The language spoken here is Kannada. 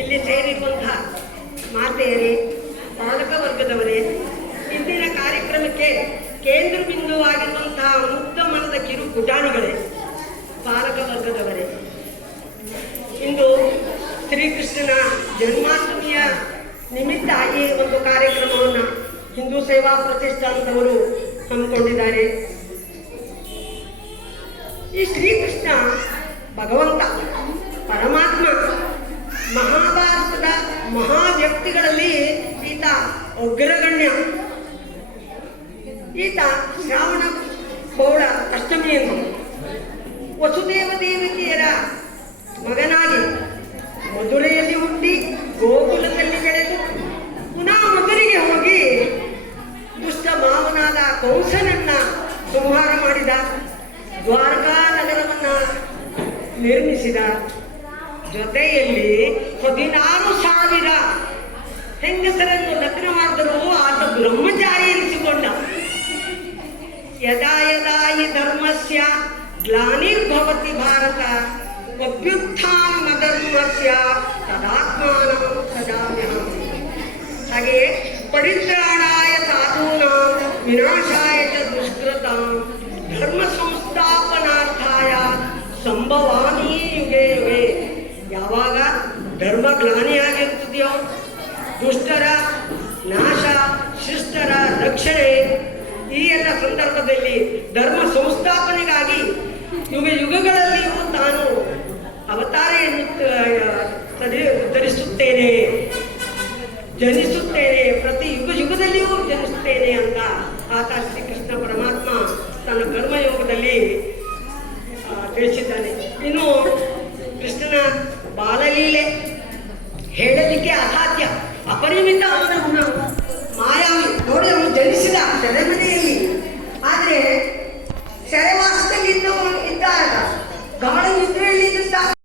ಇಲ್ಲಿ ಸೇರಿರುವಂತಹ ಮಾತೆಯರೇ, ಪಾಲಕ ವರ್ಗದವರೇ, ಇಂದಿನ ಕಾರ್ಯಕ್ರಮಕ್ಕೆ ಕೇಂದ್ರ ಬಿಂದುವಾಗಿರುವಂತಹ ಮುಕ್ತ ಮನದ ಕಿರು ಪುಟಾಣಿಗಳೇ, ಪಾಲಕ ವರ್ಗದವರೇ. ಇಂದು ಶ್ರೀಕೃಷ್ಣನ ಜನ್ಮಾಷ್ಟಮಿಯ ನಿಮಿತ್ತ ಈ ಒಂದು ಕಾರ್ಯಕ್ರಮವನ್ನು ಹಿಂದೂ ಸೇವಾ ಪ್ರತಿಷ್ಠಾನದವರು ಹಮ್ಮಿಕೊಂಡಿದ್ದಾರೆ. ಈ ಶ್ರೀಕೃಷ್ಣ ಭಗವಂತ, ಪರಮಾತ್ಮ ಮಹಾಭಾರತದ ಮಹಾ ವ್ಯಕ್ತಿಗಳಲ್ಲಿ ಈತ ಅಗ್ರಗಣ್ಯ ಈತ ಶ್ರಾವಣ ಬೌಳ ಅಷ್ಟಮಿಯನ್ನು. ವಸುದೇವ ದೇವಿಕೆಯರ ಮಗನಾಗಿ ಮಧುರೆಯಲ್ಲಿ ಹುಟ್ಟಿ ಗೋಕುಲದಲ್ಲಿ ಬೆಳೆದು ಪುನಃ ಮಧುರಿಗೆ ಹೋಗಿ ದುಷ್ಟ ಮಾವನಾದ ಕಂಸನನ್ನ ಸಂಹಾರ ಮಾಡಿದ ದ್ವಾರಕಾ ನಗರವನ್ನ ನಿರ್ಮಿಸಿದ ಜೊತೆಯಲ್ಲಿ ಹದಿನಾರು ಸಾವಿರ ಹೆಂಗಸರನ್ನು ಲಗ್ನ ಮಾಡಿದರೂ ಆತ ಬ್ರಹ್ಮಚಾರಿ ಎನಿಸಿಕೊಂಡ ಯದಾ ಯದಾ ಹಿ ಧರ್ಮಸ್ಯ ಗ್ಲಾನಿರ್ಭವತಿ ಭಾರತ ಅಭ್ಯುತ್ಥಾನಮಧರ್ಮಸ್ಯ ತದಾತ್ಮಾನಂ ಸದಾಮ್ಯಹಂ ಹಾಗೆಯೇ ಪರಿತ್ರಾಣಾಯ ಸಾಧೂನಾಂ ವಿನಾಶಾಯ ಚ ದುಷ್ಕೃತಾಂ ಧರ್ಮ ಸಂಸ್ಥಾಪನಾರ್ಥಾಯ ಸಂಭವಾಮಿ ಯುಗೆ ಯುಗೆ ಯಾವಾಗ ಧರ್ಮ ಗ್ಲಾನಿಯಾಗಿರ್ತದೆಯೋ ದುಷ್ಟರ ನಾಶ, ಶಿಷ್ಟರ ರಕ್ಷಣೆ ಈ ಎಲ್ಲ ಸಂದರ್ಭದಲ್ಲಿ ಧರ್ಮ ಸಂಸ್ಥಾಪನೆಗಾಗಿ ಯುಗ ಯುಗಗಳಲ್ಲಿಯೂ ತಾನು ಅವತಾರೆಯನ್ನು ತ- ತರಿ- ಧರಿಸುತ್ತೇನೆ, ಜನಿಸುತ್ತೇನೆ, ಪ್ರತಿ ಯುಗ ಯುಗದಲ್ಲಿಯೂ ಜನಿಸುತ್ತೇನೆ ಅಂತ ಆತ ಶ್ರೀಕೃಷ್ಣ ಪರಮಾತ್ಮ ತನ್ನ ಕರ್ಮಯೋಗದಲ್ಲಿ ತಿಳಿಸಿದ್ದಾನೆ. ಇನ್ನು ಕೃಷ್ಣನ ಬಾಲಲೀಲೆ ಹೇಳಲಿಕ್ಕೆ ಅಸಾಧ್ಯ ಅಪರಿಮಿತ ಅವನ ಗುಣ ಮಾಯಾವಿ ನೋಡಿ ಅವನು ಜನಿಸಿದ ಸೆರೆಮನೆಯಲ್ಲಿ